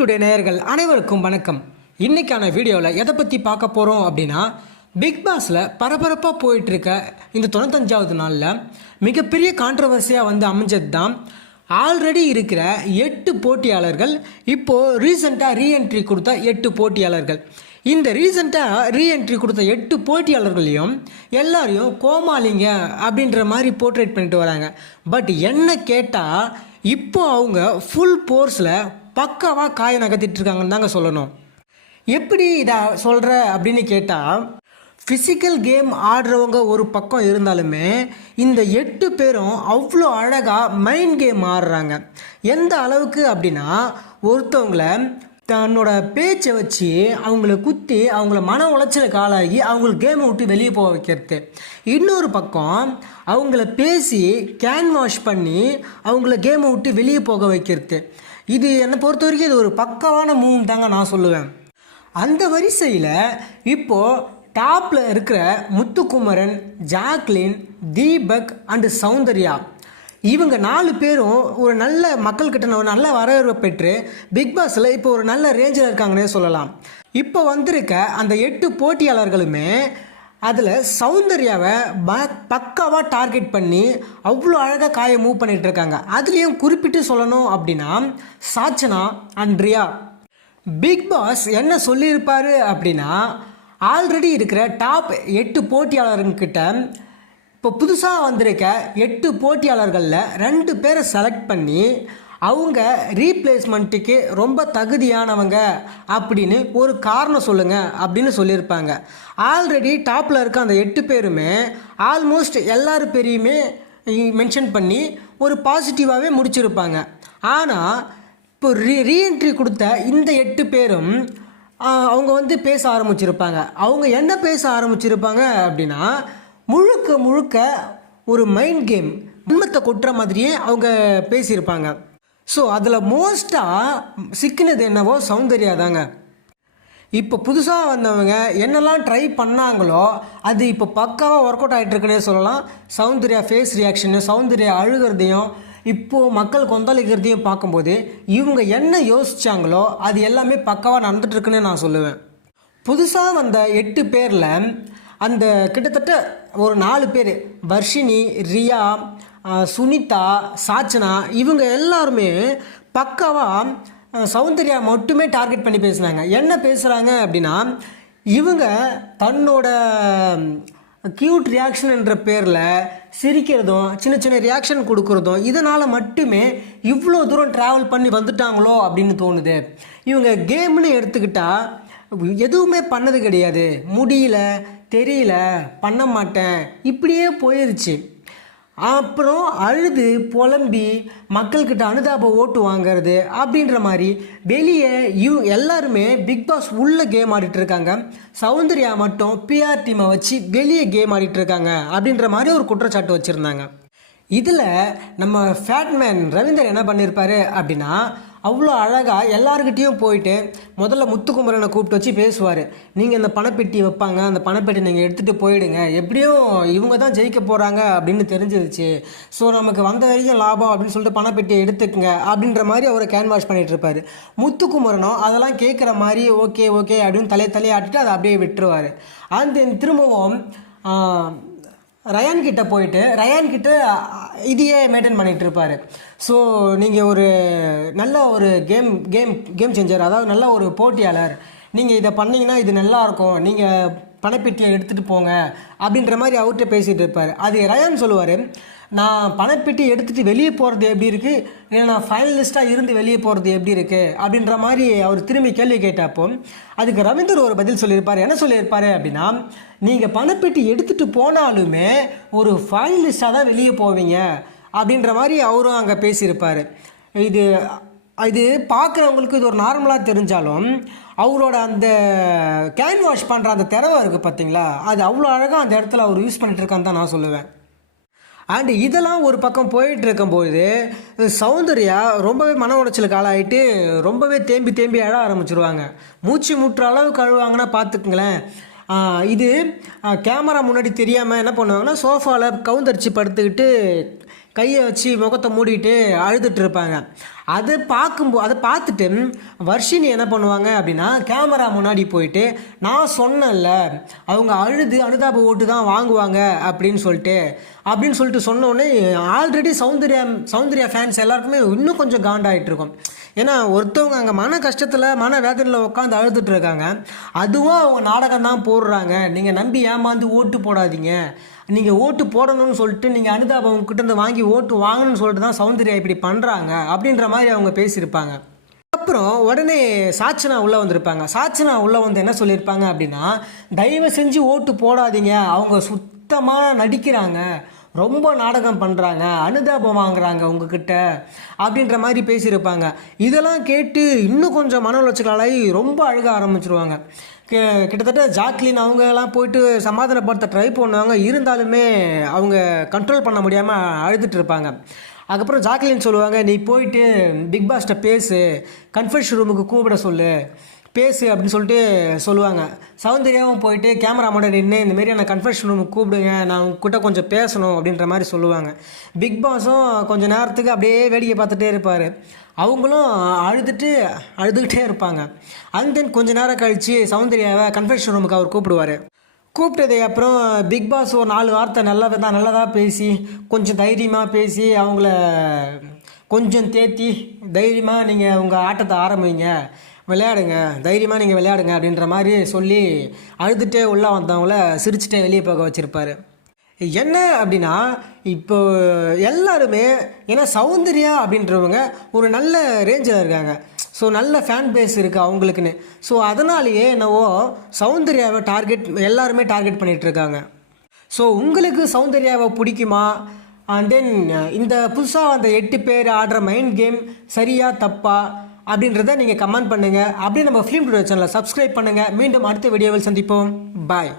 Today நேயர்கள் அனைவருக்கும் வணக்கம். இன்னைக்கான வீடியோவில் எதை பற்றி பார்க்க போகிறோம் அப்படின்னா பிக் பாஸில் பரபரப்பாக போயிட்டுருக்க இந்த தொண்ணூத்தஞ்சாவது நாளில் மிகப்பெரிய கான்ட்ரவர்சியாக வந்து அமைஞ்சது தான் ஆல்ரெடி இருக்கிற எட்டு போட்டியாளர்கள் இப்போது ரீசெண்டாக ரீஎன்ட்ரி கொடுத்த எட்டு போட்டியாளர்கள். இந்த ரீசெண்டாக ரீஎன்ட்ரி கொடுத்த எட்டு போட்டியாளர்களையும் எல்லாரையும் கோமாளிங்க அப்படின்ற மாதிரி போர்ட்ரேட் பண்ணிட்டு வராங்க. பட் என்ன கேட்டால் இப்போ அவங்க ஃபுல் போர்ஸில் பக்காவாக காய நகர்த்திட்டு இருக்காங்கன்னு தாங்க சொல்லணும். எப்படி இதை சொல்கிற அப்படின்னு கேட்டால் ஃபிசிக்கல் கேம் ஆடுறவங்க ஒரு பக்கம் இருந்தாலுமே இந்த எட்டு பேரும் அவ்வளோ அழகாக மைண்ட் கேம் ஆடுறாங்க. எந்த அளவுக்கு அப்படின்னா ஒருத்தவங்கள தன்னோட பேச்சை வச்சு அவங்கள குத்தி அவங்கள மன உளைச்சலுக்கு ஆளாகி அவங்கள கேமை விட்டு வெளியே போக வைக்கிறது. இன்னொரு பக்கம் அவங்கள பேசி கேன் வாஷ் பண்ணி அவங்கள கேமை விட்டு வெளியே போக வைக்கிறது. இது என்னை பொறுத்த வரைக்கும் இது ஒரு பக்கவான மூவ் தாங்க நான் சொல்லுவேன். அந்த வரிசையில் இப்போது டாப்பில் இருக்கிற முத்துக்குமரன் ஜாக்லின் தீபக் அண்டு சௌந்தர்யா. இவங்க நாலு பேரும் ஒரு நல்ல மக்கள்கிட்ட ஒரு நல்ல வரவேற்பை பெற்று பிக் பாஸில் இப்போ ஒரு நல்ல ரேஞ்சில் இருக்காங்கன்னே சொல்லலாம். இப்போ வந்திருக்க அந்த எட்டு போட்டியாளர்களுமே அதில் சௌந்தர்யாவை ப பக்காவாக டார்கெட் பண்ணி அவ்வளோ அழகாக காயை மூவ் பண்ணிகிட்ருக்காங்க இருக்காங்க. அதுலேயும் குறிப்பிட்டு சொல்லணும் அப்படின்னா சாச்சனா அண்ட்ரியா பிக் பாஸ் என்ன சொல்லியிருப்பார் அப்படின்னா ஆல்ரெடி இருக்கிற டாப் எட்டு போட்டியாளர்கிட்ட இப்போ புதுசாக வந்திருக்க எட்டு போட்டியாளர்களில் ரெண்டு பேரை செலக்ட் பண்ணி அவங்க ரீப்ளேஸ்மெண்ட்டுக்கு ரொம்ப தகுதியானவங்க அப்படின்னு ஒரு காரணம் சொல்லுங்கள் அப்படின்னு சொல்லியிருப்பாங்க. ஆல்ரெடி டாப்பில் இருக்க அந்த எட்டு பேருமே ஆல்மோஸ்ட் எல்லார் பேரையுமே மென்ஷன் பண்ணி ஒரு பாசிட்டிவாகவே முடிச்சிருப்பாங்க. ஆனால் இப்போ ரீ ரீஎன்ட்ரி கொடுத்த இந்த எட்டு பேரும் அவங்க வந்து பேச ஆரம்பிச்சிருப்பாங்க. அவங்க என்ன பேச ஆரம்பிச்சிருப்பாங்க அப்படின்னா முழுக்க முழுக்க ஒரு மைண்ட் கேம் உண்மத்தை கொட்டுற மாதிரியே அவங்க பேசியிருப்பாங்க. ஸோ அதில் மோஸ்ட்டாக சிக்கினது என்னவோ சௌந்தர்யா தாங்க. இப்போ புதுசாக வந்தவங்க என்னெல்லாம் ட்ரை பண்ணாங்களோ அது இப்போ பக்காவாக ஒர்க் அவுட் ஆகிட்டுருக்குன்னே சொல்லலாம். சௌந்தர்யா ஃபேஸ் ரியாக்ஷனு சௌந்தர்யா அழுகிறதையும் இப்போது மக்கள் கொந்தளிக்கிறதையும் பார்க்கும்போது இவங்க என்ன யோசித்தாங்களோ அது எல்லாமே பக்காவாக நடந்துட்டுருக்குன்னு நான் சொல்லுவேன். புதுசாக வந்த எட்டு பேரில் அந்த கிட்டத்தட்ட ஒரு நாலு பேர் வர்ஷினி ரியா சுனிதா சாச்சனா இவங்க எல்லாருமே பக்காவாக சௌந்தர்யா மட்டுமே டார்கெட் பண்ணி பேசுனாங்க. என்ன பேசுகிறாங்க அப்படின்னா இவங்க தன்னோட க்யூட் ரியாக்ஷன் என்ற பேரில் சிரிக்கிறதும் சின்ன சின்ன ரியாக்ஷன் கொடுக்குறதும் இதனால் மட்டுமே இவ்வளோ தூரம் ட்ராவல் பண்ணி வந்துட்டாங்களோ அப்படின்னு தோணுது. இவங்க கேம்னு எடுத்துக்கிட்டால் எதுவுமே பண்ணது கிடையாது. முடியல தெரியல பண்ண மாட்டேன். இப்படியே போயிருச்சு. அப்புறம் அழுது புலம்பி மக்கள்கிட்ட அனுதாப ஓட்டு வாங்குறது அப்படின்ற மாதிரி வெளியே யூ எல்லாருமே பிக் பாஸ் உள்ள கேம் ஆடிட்டு இருக்காங்க சௌந்தர்யா மட்டும் பிஆர் டீமை வச்சு வெளியே கேம் ஆடிட்டு இருக்காங்க அப்படின்ற மாதிரி ஒரு குற்றச்சாட்டு வச்சுருந்தாங்க. இதில் நம்ம ஃபேட்மேன் ரவீந்தர் என்ன பண்ணியிருப்பாரு அப்படின்னா அவ்வளோ அழகாக எல்லாருக்கிட்டேயும் போயிட்டு முதல்ல முத்துக்குமரனை கூப்பிட்டு வச்சு பேசுவார். நீங்கள் இந்த பணப்பெட்டி வைப்பாங்க அந்த பணப்பெட்டி நீங்கள் எடுத்துகிட்டு போயிடுங்க. எப்படியும் இவங்க தான் ஜெயிக்க போகிறாங்க அப்படின்னு தெரிஞ்சிருச்சு. ஸோ நமக்கு வந்த வரைக்கும் லாபம் அப்படின்னு சொல்லிட்டு பணப்பெட்டியை எடுத்துக்கங்க அப்படின்ற மாதிரி அவரை கேன்வாஷ் பண்ணிட்டு இருப்பாரு. முத்துக்குமரனும் அதெல்லாம் கேட்குற மாதிரி ஓகே ஓகே அப்படின்னு தலையை தலையாட்டிட்டு அதை அப்படியே விட்டுருவார். அந்த திரும்பவும் ரயான்கிட்ட ரயான் கிட்ட போயிட்டு ரயான் கிட்ட இதையே மெயின்டைன் பண்ணிகிட்டு இருப்பார். ஸோ நீங்கள் ஒரு நல்ல ஒரு கேம் கேம் கேம் சேஞ்சர் அதாவது நல்ல ஒரு போட்டியாளர். நீங்கள் இதை பண்ணீங்கன்னா இது நல்லாயிருக்கும். நீங்கள் பணப்பெட்டியை எடுத்துகிட்டு போங்க அப்படின்ற மாதிரி அவர்கிட்ட பேசிகிட்டு இருப்பார். அது ரயான் சொல்லுவார் நான் பணப்பெட்டி எடுத்துகிட்டு வெளியே போகிறது எப்படி இருக்குது இல்லை நான் ஃபைனலிஸ்ட்டாக இருந்து வெளியே போகிறது எப்படி இருக்குது அப்படின்ற மாதிரி அவர் திரும்பி கேள்வி கேட்டப்போ அதுக்கு ரவீந்தர் ஒரு பதில் சொல்லியிருப்பார். என்ன சொல்லியிருப்பார் அப்படின்னா நீங்கள் பணப்பெட்டி எடுத்துகிட்டு போனாலுமே ஒரு ஃபைனலிஸ்ட்டாக தான் வெளியே போவீங்க. அப்படின்ற மாதிரி அவரும் அங்கே பேசியிருப்பார். இது இது பார்க்குறவங்களுக்கு இது ஒரு நார்மலாக தெரிஞ்சாலும் அவரோட அந்த கேன் வாஷ் பண்ணுற அந்த திறவை இருக்குது பார்த்தீங்களா அது அவ்வளோ அழகாக அந்த இடத்துல அவர் யூஸ் பண்ணிட்டுருக்கான்னு தான் நான் சொல்லுவேன். அண்டு இதெல்லாம் ஒரு பக்கம் போயிட்டு இருக்கும்போது சௌந்தர்யா ரொம்பவே மன உளைச்சலுக்கு ஆளாயிட்டு ரொம்பவே தேம்பி தேம்பி அழ ஆரம்பிச்சிருவாங்க. மூச்சு முட்டுற அளவுக்கு அழுவாங்கன்னா பார்த்துக்குங்களேன் இது கேமரா முன்னாடி தெரியாமல் என்ன பண்ணுவாங்கன்னா சோஃபாவில் கவுந்தரிச்சு படுத்துக்கிட்டு கையை வச்சு முகத்தை மூடிட்டு அழுதுட்டு இருப்பாங்க. அது பார்க்கும்போது அதை பார்த்துட்டு வர்ஷினி என்ன பண்ணுவாங்க அப்படின்னா கேமரா முன்னாடி போயிட்டு நான் சொன்னேன்ல அவங்க அழுது அனுதாப ஓட்டு தான் வாங்குவாங்க அப்படின்னு சொல்லிட்டு அப்படின்னு சொல்லிட்டு சொன்னோடனே ஆல்ரெடி சௌந்தர்யா சௌந்தர்யா ஃபேன்ஸ் எல்லாருக்குமே இன்னும் கொஞ்சம் காண்டாயிட்டு இருக்கும். ஏன்னா ஒருத்தவங்க அங்கே மன கஷ்டத்தில் மன வேதனையில் உட்காந்து அழுதுட்டு இருக்காங்க. அதுவும் அவங்க நாடகம் தான் போடுறாங்க. நீங்கள் நம்பி ஏமாந்து ஓட்டு போடாதீங்க. நீங்கள் ஓட்டு போடணும்னு சொல்லிட்டு நீங்கள் அனுதாபம் கிட்ட இருந்து வாங்கி ஓட்டு வாங்கணும்னு சொல்லிட்டு தான் சௌந்தர்யா இப்படி பண்ணுறாங்க அப்படின்ற மாதிரி மாதிரி அவங்க பேசியிருப்பாங்க. அப்புறம் உடனே சாட்சனா உள்ளே வந்திருப்பாங்க. சாட்சனா உள்ளே வந்து என்ன சொல்லியிருப்பாங்க அப்படின்னா தயவு செஞ்சு ஓட்டு போடாதீங்க. அவங்க சுத்தமாக நடிக்கிறாங்க. ரொம்ப நாடகம் பண்ணுறாங்க அனுதாபம் வாங்குறாங்க உங்ககிட்ட. அப்படின்ற மாதிரி பேசியிருப்பாங்க. இதெல்லாம் கேட்டு இன்னும் கொஞ்சம் மன உளைச்சலாகி ரொம்ப அழுக ஆரம்பிச்சிருவாங்க. கிட்டத்தட்ட ஜாக்லின் அவங்கெல்லாம் போயிட்டு சமாதானப்படுத்த ட்ரை பண்ணுவாங்க. இருந்தாலுமே அவங்க கண்ட்ரோல் பண்ண முடியாமல் அழுதுட்டு இருப்பாங்க. அதுக்கப்புறம் ஜாக்லின் சொல்லுவாங்க நீ போயிட்டு பிக் பாஸ்கிட்ட பேசு கன்ஃபர்ஷன் ரூமுக்கு கூப்பிட சொல்லு பேசு அப்படின்னு சொல்லிட்டு சொல்லுவாங்க. சௌந்தர்யாவும் போயிட்டு கேமரா முன்னாடி நின்று இந்த மாரி நான் கன்ஃபர்ஷன் ரூமுக்கு கூப்பிடுங்க நான் உங்ககிட்ட கொஞ்சம் பேசணும் அப்படின்ற மாதிரி சொல்லுவாங்க. பிக் பாஸும் கொஞ்சம் நேரத்துக்கு அப்படியே வேடிக்கை பார்த்துட்டே இருப்பார். அவங்களும் அழுதுட்டு அழுதுகிட்டே இருப்பாங்க. அண்ட் தென் கொஞ்ச நேரம் கழித்து சௌந்தர்யாவை கன்ஃபர்ஷன் ரூமுக்கு அவர் கூப்பிடுவார். கூப்பிட்டது அப்புறம் பிக் பாஸ் ஒரு நாலு வார்த்தை நல்லா தான் நல்லதாக பேசி கொஞ்சம் தைரியமாக பேசி அவங்கள கொஞ்சம் தேத்தி தைரியமாக நீங்கள் உங்கள் ஆட்டத்தை ஆரம்பிங்க. விளையாடுங்க தைரியமாக நீங்கள் விளையாடுங்க அப்படின்ற மாதிரி சொல்லி அழுதுகிட்டே உள்ளே வந்தவங்கள சிரிச்சுட்டே வெளியே போக வச்சுருப்பாரு. என்ன அப்படின்னா இப்போ எல்லாருமே ஏன்னா சௌந்தர்யா அப்படின்றவங்க ஒரு நல்ல ரேஞ்சில் இருக்காங்க. ஸோ நல்ல ஃபேன் பேஸ் இருக்குது அவங்களுக்குன்னு. ஸோ அதனாலேயே என்னவோ சௌந்தர்யாவை டார்கெட் எல்லாருமே டார்கெட் பண்ணிகிட்டு இருக்காங்க ஸோ உங்களுக்கு சௌந்தர்யாவை பிடிக்குமா? அண்ட் தென் இந்த புதுசாக அந்த எட்டு பேர் ஆடுற மைண்ட் கேம் சரியா தப்பா? அப்படின்றத நீங்கள் கமெண்ட் பண்ணுங்கள் அப்படியே நம்ம ஃபிலிம் டுடே சேனலை சப்ஸ்கிரைப் பண்ணுங்கள் மீண்டும் அடுத்த வீடியோவில் சந்திப்போம். பாய்